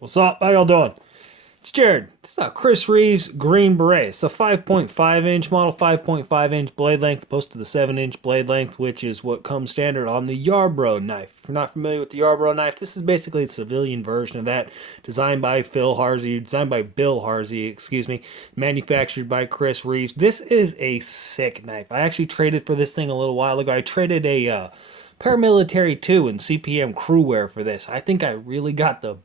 What's up? How y'all doing? It's Jared. This is a Chris Reeve's Green Beret. It's a 5.5 inch model, 5.5 inch blade length, opposed to the 7-inch blade length, which is what comes standard on the Yarborough knife. If you're not familiar with the Yarborough knife, this is basically a civilian version of that, designed by Bill Harsey, manufactured by Chris Reeves. This is a sick knife. I actually traded for this thing a little while ago. I traded a paramilitary 2 and CPM crew wear for this. I think I really got the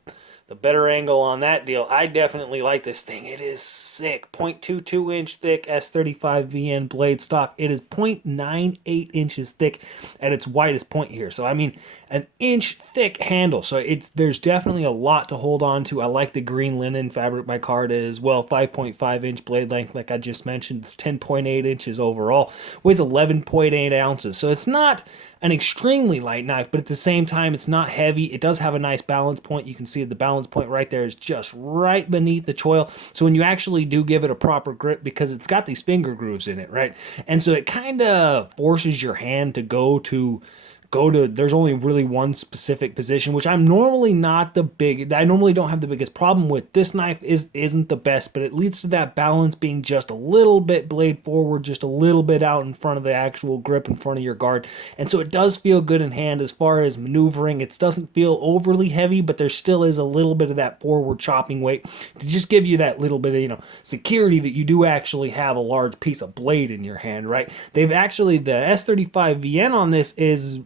better angle on that deal. I definitely like this thing. It is sick. 0.22 inch thick S35VN blade stock. It is 0.98 inches thick at its widest point here. So I mean, an inch thick handle. So there's definitely a lot to hold on to. I like the green linen fabric micarta as well. 5.5 inch blade length, like I just mentioned. It's 10.8 inches overall. Weighs 11.8 ounces. So it's not an extremely light knife, but at the same time, it's not heavy. It does have a nice balance point. You can see the balance point right there is just right beneath the choil. So when you actually do give it a proper grip, because it's got these finger grooves in it, right? And so it kind of forces your hand to go to there's only really one specific position, which I normally don't have the biggest problem with. This knife isn't the best, but it leads to that balance being just a little bit blade forward, just a little bit out in front of the actual grip in front of your guard. And so it does feel good in hand as far as maneuvering. It doesn't feel overly heavy, but there still is a little bit of that forward chopping weight to just give you that little bit of, security that you do actually have a large piece of blade in your hand, right? The S35VN on this is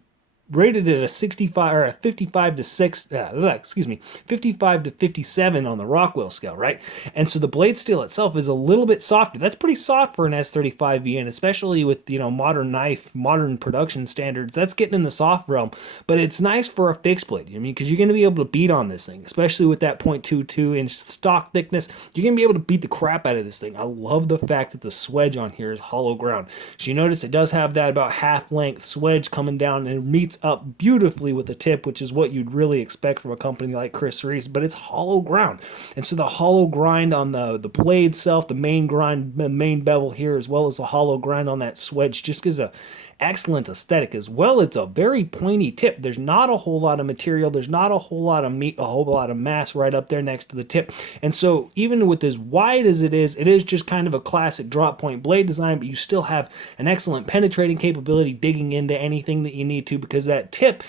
rated at a 65 or a 55 to 55 to 57 on the Rockwell scale, right? And so the blade steel itself is a little bit softer. That's pretty soft for an S35VN, especially with modern production standards. That's getting in the soft realm, but it's nice for a fixed blade. Because you're going to be able to beat on this thing, especially with that 0.22 inch stock thickness. You're going to be able to beat the crap out of this thing. I love the fact that the swedge on here is hollow ground. So you notice it does have that about half length swedge coming down, and it meets up beautifully with the tip, which is what you'd really expect from a company like Chris Reeves, but it's hollow ground. And so the hollow grind on the blade itself, the main bevel here, as well as the hollow grind on that swedge, just gives a excellent aesthetic as well. It's a very pointy tip. There's not a whole lot of material. There's not a whole lot of meat, a whole lot of mass right up there next to the tip. And so even with as wide as it is just kind of a classic drop point blade design, but you still have an excellent penetrating capability, digging into anything that you need to, because that tip,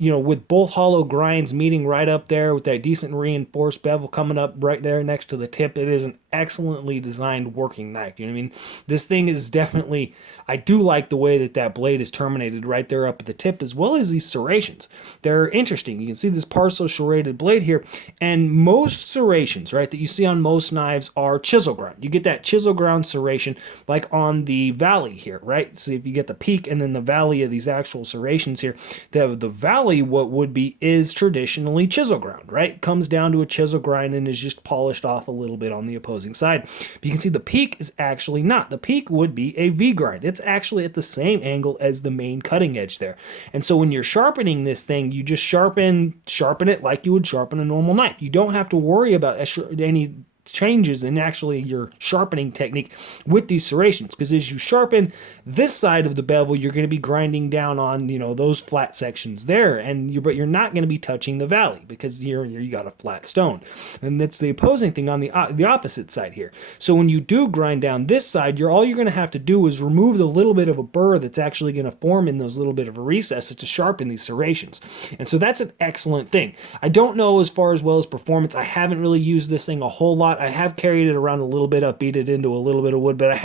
with both hollow grinds meeting right up there with that decent reinforced bevel coming up right there next to the tip, it is an excellently designed working knife. You know what I mean? This thing is definitely, I do like the way that blade is terminated right there up at the tip, as well as these serrations. They're interesting. You can see this parcel serrated blade here, and most serrations, right, that you see on most knives are chisel ground. You get that chisel ground serration like on the valley here, right? So if you get the peak and then the valley of these actual serrations here, the valley, what would be, is traditionally chisel ground, right? Comes down to a chisel grind and is just polished off a little bit on the opposing side. But you can see the peak is actually not. The peak would be a V grind. It's actually at the same angle as the main cutting edge there. And so when you're sharpening this thing, you just sharpen it like you would sharpen a normal knife. You don't have to worry about any changes in actually your sharpening technique with these serrations, because as you sharpen this side of the bevel, you're going to be grinding down on those flat sections there, but you're not going to be touching the valley because you got a flat stone. And that's the opposing thing on the opposite side here. So when you do grind down this side, all you're going to have to do is remove the little bit of a burr that's actually going to form in those little bit of a recesses to sharpen these serrations. And so that's an excellent thing. I don't know as far as well as performance. I haven't really used this thing a whole lot. I have carried it around a little bit. I've beat it into a little bit of wood, but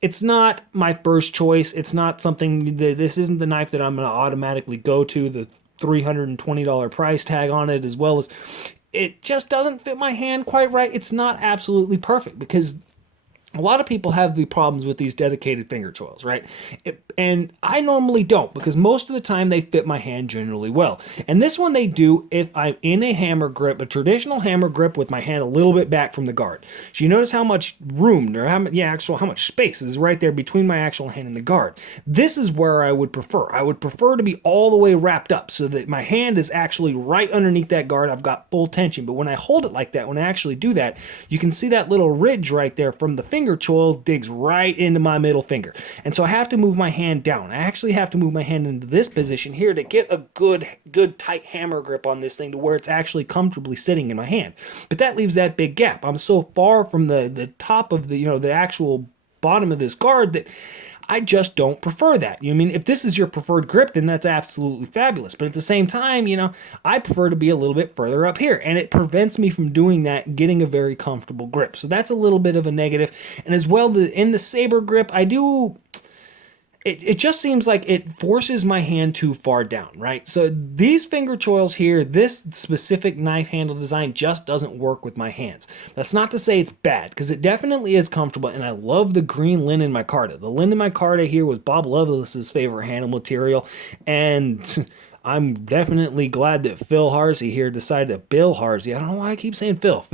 it's not my first choice. It's not something this isn't the knife that I'm going to automatically go to. The $320 price tag on it, as well as it just doesn't fit my hand quite right. It's not absolutely perfect, because a lot of people have the problems with these dedicated finger choils, right? And I normally don't, because most of the time they fit my hand generally well. And this one they do if I'm in a hammer grip, a traditional hammer grip with my hand a little bit back from the guard. So you notice how much room, or how much space is right there between my actual hand and the guard. This is where I would prefer. I would prefer to be all the way wrapped up so that my hand is actually right underneath that guard. I've got full tension. But when I hold it like that, when I actually do that, you can see that little ridge right there from the finger finger choil digs right into my middle finger. And so I have to move my hand down. I actually have to move my hand into this position here to get a good tight hammer grip on this thing to where it's actually comfortably sitting in my hand. But that leaves that big gap. I'm so far from the top of the, the actual bottom of this guard that I just don't prefer that. You know what I mean? If this is your preferred grip, then that's absolutely fabulous. But at the same time, I prefer to be a little bit further up here, and it prevents me from doing that, getting a very comfortable grip. So that's a little bit of a negative. And as well, in the saber grip, it just seems like it forces my hand too far down, right? So these finger choils here, this specific knife handle design just doesn't work with my hands. That's not to say it's bad, because it definitely is comfortable, and I love the green linen micarta. The linen micarta here was Bob Lovelace's favorite handle material, and I'm definitely glad that Bill Harsey here decided Bill Harsey, I don't know why I keep saying Bill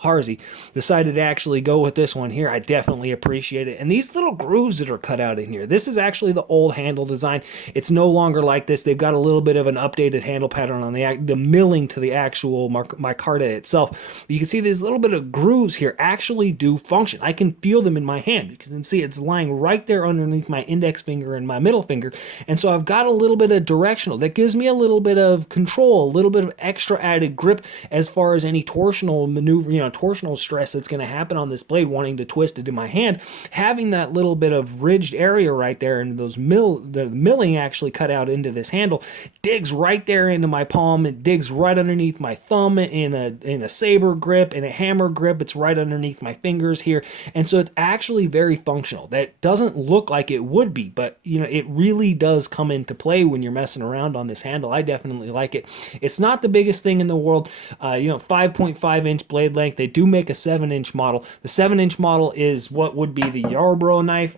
Harsey decided to actually go with this one here. I definitely appreciate it. And these little grooves that are cut out in here, this is actually the old handle design. It's no longer like this. They've got a little bit of an updated handle pattern on the milling to the actual micarta itself. But you can see these little bit of grooves here actually do function. I can feel them in my hand. You can see it's lying right there underneath my index finger and my middle finger. And so I've got a little bit of direction. That gives me a little bit of control, a little bit of extra added grip as far as any torsional maneuver, torsional stress that's going to happen on this blade wanting to twist it in my hand. Having that little bit of ridged area right there and the milling actually cut out into this handle digs right there into my palm. It digs right underneath my thumb in a saber grip, in a hammer grip. It's right underneath my fingers here. And so it's actually very functional. That doesn't look like it would be, but it really does come into play when you're messing around on this handle. I definitely like it. It's not the biggest thing in the world. 5.5 inch blade length. They do make a 7-inch model. The 7-inch model is what would be the Yarborough knife,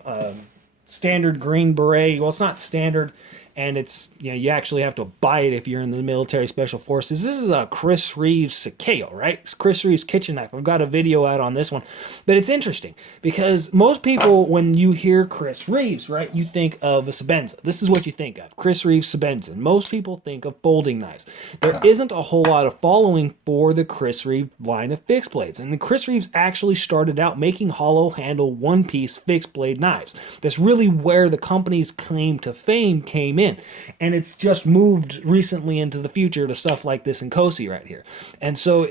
standard Green Beret. Well, it's not standard, and it's you actually have to buy it if you're in the military special forces. This is a Chris Reeve's Sakeo, right? It's Chris Reeve's kitchen knife. I've got a video out on this one, but it's interesting because most people, when you hear Chris Reeves, right, you think of a Sebenza. This is what you think of, Chris Reeves Sebenza. Most people think of folding knives. There isn't a whole lot of following for the Chris Reeve line of fixed blades, and the Chris Reeves actually started out making hollow handle one-piece fixed blade knives. That's really where the company's claim to fame came in, and it's just moved recently into the future to stuff like this in Cosi right here. And so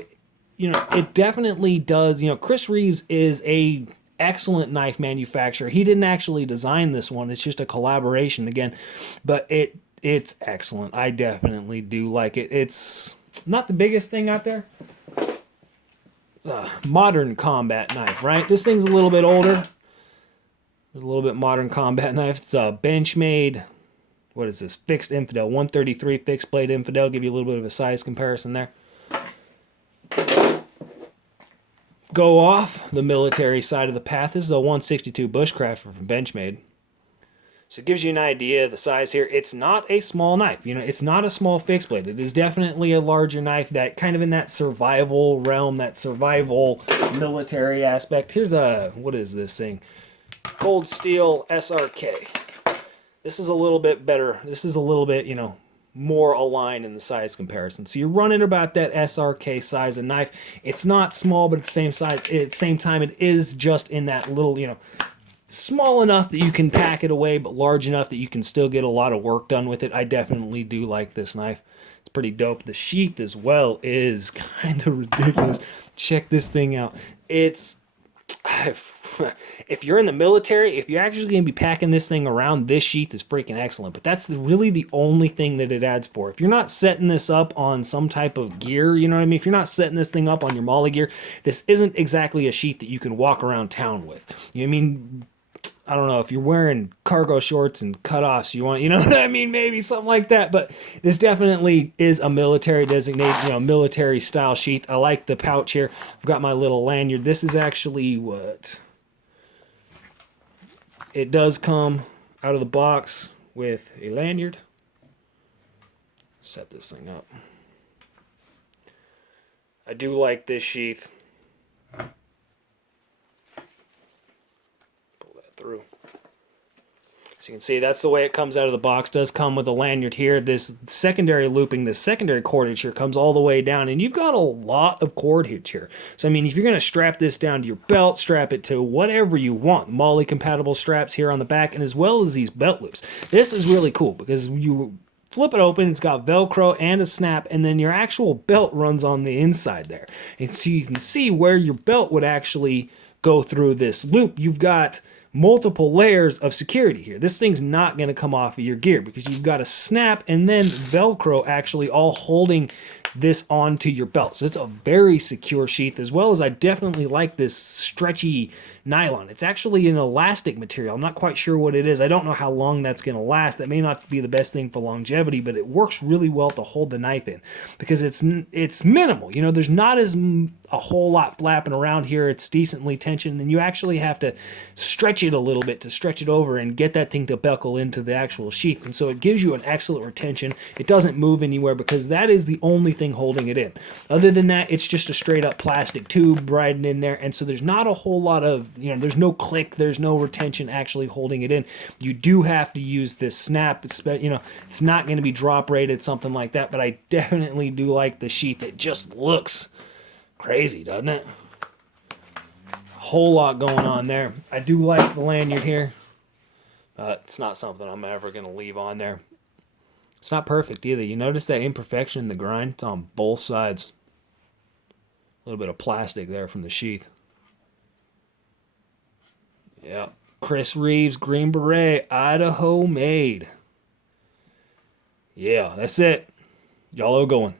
it definitely does. Chris Reeves is a excellent knife manufacturer. He didn't actually design this one. It's just a collaboration again, but it's excellent. I definitely do like it. It's not the biggest thing out there. It's a modern combat knife, right? This thing's a little bit older. It's a little bit modern combat knife. It's a Benchmade, what is this? Fixed Infidel, 133 fixed blade Infidel. Give you a little bit of a size comparison there. Go off the military side of the path. This is a 162 Bushcrafter from Benchmade. So it gives you an idea of the size here. It's not a small knife. It's not a small fixed blade. It is definitely a larger knife, that kind of in that survival realm, that survival military aspect. Here's what is this thing? Cold Steel Srk. This is a little bit better. This is a little bit, more aligned in the size comparison. So you're running about that Srk size of knife. It's not small, but at the same size, at the same time, it is just in that little, small enough that you can pack it away, but large enough that you can still get a lot of work done with it. I definitely do like this knife. It's pretty dope. The sheath as well is kind of ridiculous. Check this thing out. If you're in the military, if you're actually going to be packing this thing around, this sheath is freaking excellent. But that's really the only thing that it adds for. If you're not setting this up on some type of gear, you know what I mean? If you're not setting this thing up on your molly gear, this isn't exactly a sheath that you can walk around town with. You know what I mean? I don't know, if you're wearing cargo shorts and cutoffs, you know what I mean? Maybe something like that. But this definitely is a military designated, military style sheath. I like the pouch here. I've got my little lanyard. This is actually what? It does come out of the box with a lanyard. Set this thing up. I do like this sheath. Pull that through. So you can see, that's the way it comes out of the box. Does come with a lanyard here. This secondary looping, this secondary cordage here comes all the way down, and you've got a lot of cordage here. So, I mean, if you're going to strap this down to your belt, strap it to whatever you want. MOLLE compatible straps here on the back, and as well as these belt loops. This is really cool because you flip it open, it's got Velcro and a snap, and then your actual belt runs on the inside there. And so you can see where your belt would actually go through this loop. You've got multiple layers of security here. This thing's not going to come off of your gear because you've got a snap and then Velcro actually all holding this onto your belt. So it's a very secure sheath, as well as I definitely like this stretchy nylon. It's actually an elastic material. I'm not quite sure what it is. I don't know how long that's going to last. That may not be the best thing for longevity, but it works really well to hold the knife in because it's minimal. You know, there's not as a whole lot flapping around here. It's decently tensioned, and you actually have to stretch it a little bit to stretch it over and get that thing to buckle into the actual sheath. And so it gives you an excellent retention. It doesn't move anywhere because that is the only thing holding it in. Other than that, it's just a straight up plastic tube riding in there, and so there's not a whole lot of, you know, there's no click, there's no retention actually holding it in. You do have to use this snap. You know, it's not going to be drop rated, something like that, but I definitely do like the sheath. It just looks crazy, doesn't it? A whole lot going on there. I do like the lanyard here. It's not something I'm ever going to leave on there. It's not perfect either. You notice that imperfection in the grind? It's on both sides. A little bit of plastic there from the sheath. Yeah. Chris Reeves Green Beret, Idaho made. Yeah, that's it. Y'all are going.